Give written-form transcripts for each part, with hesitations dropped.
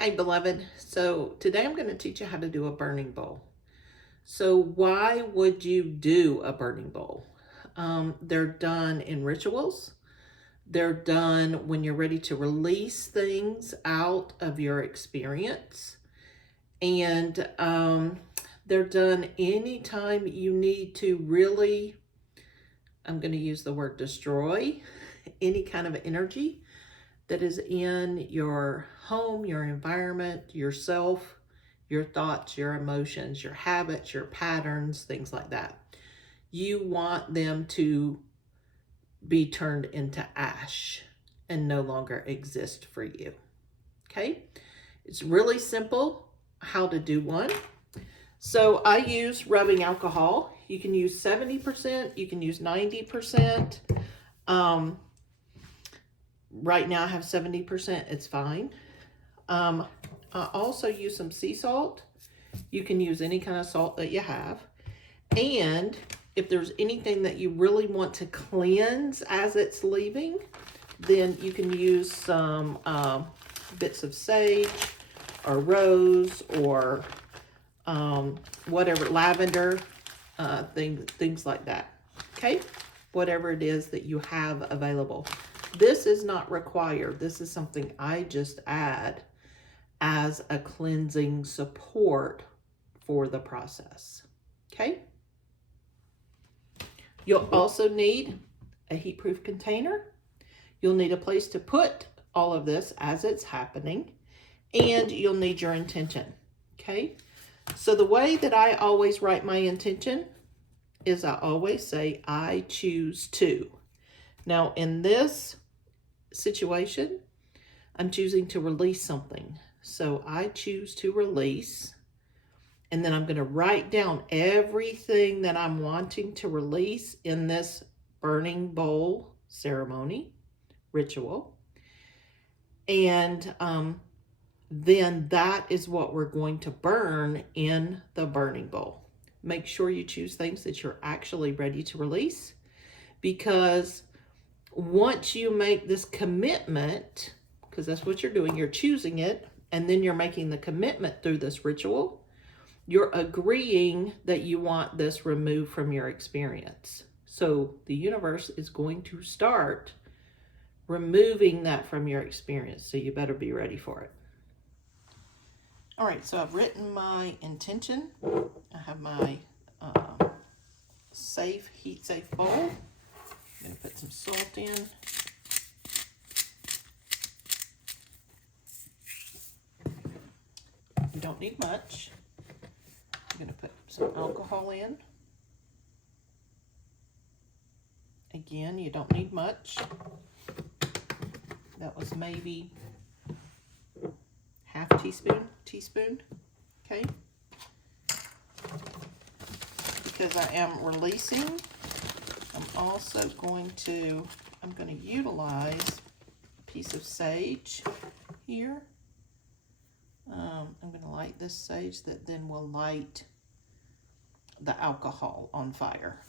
Hi, beloved. So today I'm going to teach you how to do a burning bowl. So why would you do a burning bowl? They're done in rituals. They're done when you're ready to release things out of your experience. And they're done anytime you need to really, I'm going to use the word destroy, any kind of energy that is in your home, your environment, yourself, your thoughts, your emotions, your habits, your patterns, things like that. You want them to be turned into ash and no longer exist for you. Okay? It's really simple how to do one. So I use rubbing alcohol. You can use 70%, you can use 90%. Right now I have 70%, it's fine. I also use some sea salt. You can use any kind of salt that you have. And if there's anything that you really want to cleanse as it's leaving, then you can use some bits of sage or rose or whatever, lavender, things like that. Okay? Whatever it is that you have available. This is not required. This is something I just add as a cleansing support for the process. Okay? You'll also need a heat-proof container. You'll need a place to put all of this as it's happening, and you'll need your intention. Okay? So the way that I always write my intention is I always say, I choose to. Now, in this situation, I'm choosing to release something. So I choose to release, and then I'm going to write down everything that I'm wanting to release in this burning bowl ceremony, ritual. And then that is what we're going to burn in the burning bowl. Make sure you choose things that you're actually ready to release, because once you make this commitment, because that's what you're doing, you're choosing it, and then you're making the commitment through this ritual, you're agreeing that you want this removed from your experience. So the universe is going to start removing that from your experience. So you better be ready for it. All right, so I've written my intention. I have my heat-safe bowl. I'm going to put some salt in. You don't need much. I'm going to put some alcohol in. Again, you don't need much. That was maybe half teaspoon, okay? Because I am releasing, I'm also going to utilize a piece of sage here. I'm going to light this sage that then will light the alcohol on fire.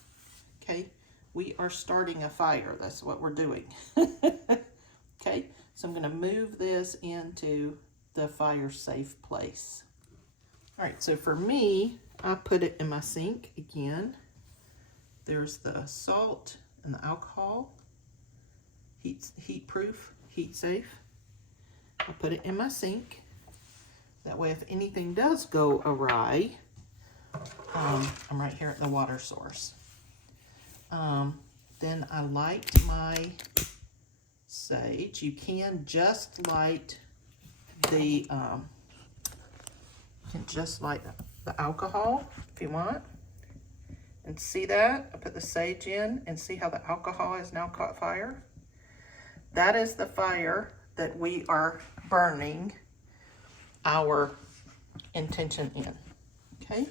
Okay, we are starting a fire. That's what we're doing. Okay, so I'm going to move this into the fire safe place. All right, so for me, I put it in my sink again. There's the salt and the alcohol, heat proof, heat safe. I put it in my sink. That way, if anything does go awry, I'm right here at the water source. Then I light my sage. You can just light the alcohol if you want. And see that? I put the sage in and see how the alcohol has now caught fire? That is the fire that we are burning our intention in. Okay?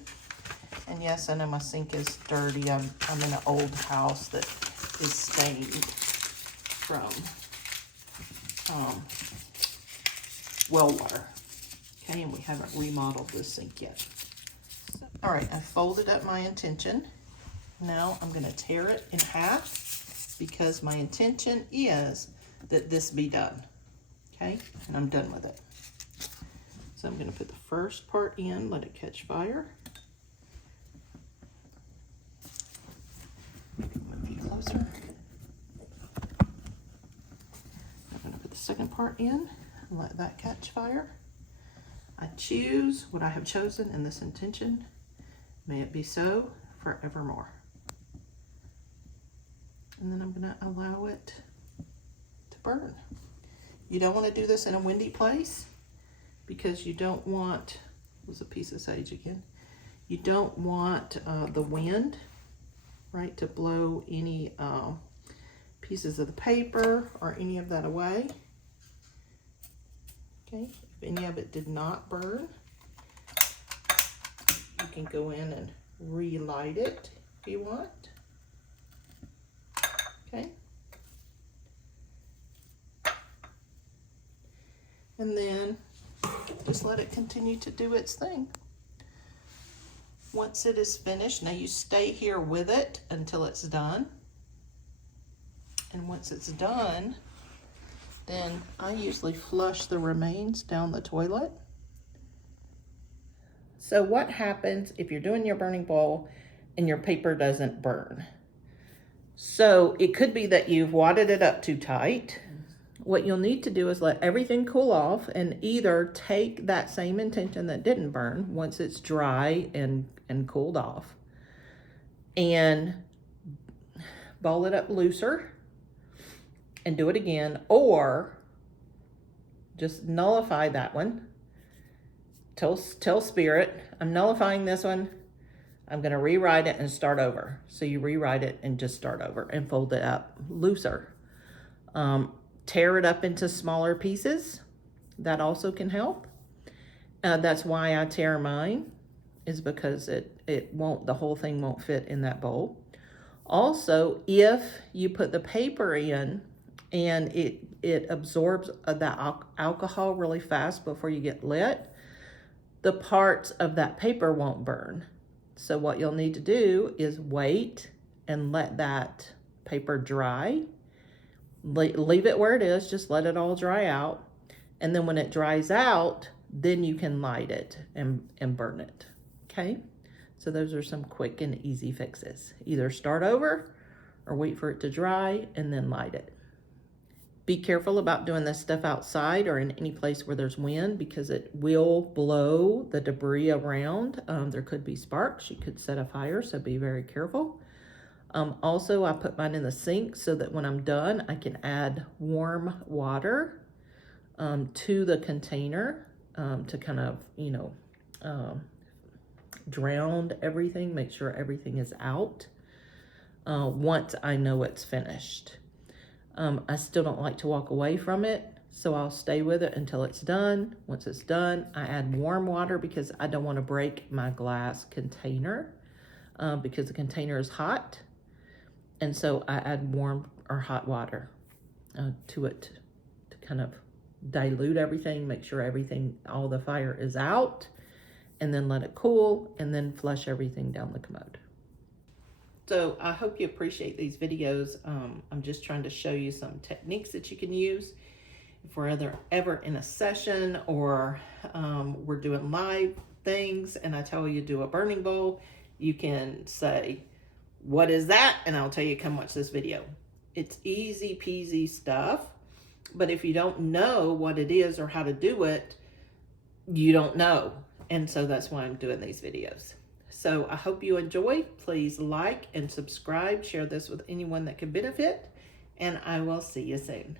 And yes, I know my sink is dirty. I'm in an old house that is stained from well water. Okay, and we haven't remodeled this sink yet. All right, I folded up my intention. Now I'm going to tear it in half because my intention is that this be done. Okay, and I'm done with it. So I'm going to put the first part in, let it catch fire. Move you closer. I'm going to put the second part in and let that catch fire. I choose what I have chosen in this intention. May it be so forevermore. And then I'm going to allow it to burn. You don't want to do this in a windy place because you don't want, was a piece of sage again, you don't want the wind, right, to blow any pieces of the paper or any of that away. Okay, if any of it did not burn, you can go in and relight it if you want. Okay. And then just let it continue to do its thing. Once it is finished, now you stay here with it until it's done. And once it's done, then I usually flush the remains down the toilet. So what happens if you're doing your burning bowl and your paper doesn't burn? So it could be that you've wadded it up too tight. What you'll need to do is let everything cool off and either take that same intention that didn't burn once it's dry and cooled off and ball it up looser and do it again, or just nullify that one. Tell Spirit, I'm nullifying this one. I'm going to rewrite it and start over. So you rewrite it and just start over and fold it up looser. Tear it up into smaller pieces. That also can help. That's why I tear mine, is because it won't, the whole thing won't fit in that bowl. Also, if you put the paper in and it absorbs the alcohol really fast before you get lit, the parts of that paper won't burn. So what you'll need to do is wait and let that paper dry. Leave it where it is, just let it all dry out. And then when it dries out, then you can light it and burn it, okay? So those are some quick and easy fixes. Either start over or wait for it to dry and then light it. Be careful about doing this stuff outside or in any place where there's wind because it will blow the debris around. There could be sparks, you could set a fire, so be very careful. Also, I put mine in the sink so that when I'm done, I can add warm water to the container to kind of, drown everything, make sure everything is out once I know it's finished. I still don't like to walk away from it, so I'll stay with it until it's done. Once it's done, I add warm water because I don't want to break my glass container because the container is hot. And so I add warm or hot water to it to kind of dilute everything, make sure everything, all the fire is out, and then let it cool, and then flush everything down the commode. So I hope you appreciate these videos. I'm just trying to show you some techniques that you can use. If we're ever in a session or we're doing live things and I tell you do a burning bowl, you can say, what is that? And I'll tell you, come watch this video. It's easy peasy stuff, but if you don't know what it is or how to do it, you don't know. And so that's why I'm doing these videos. So I hope you enjoy. Please like and subscribe. Share this with anyone that could benefit. And I will see you soon.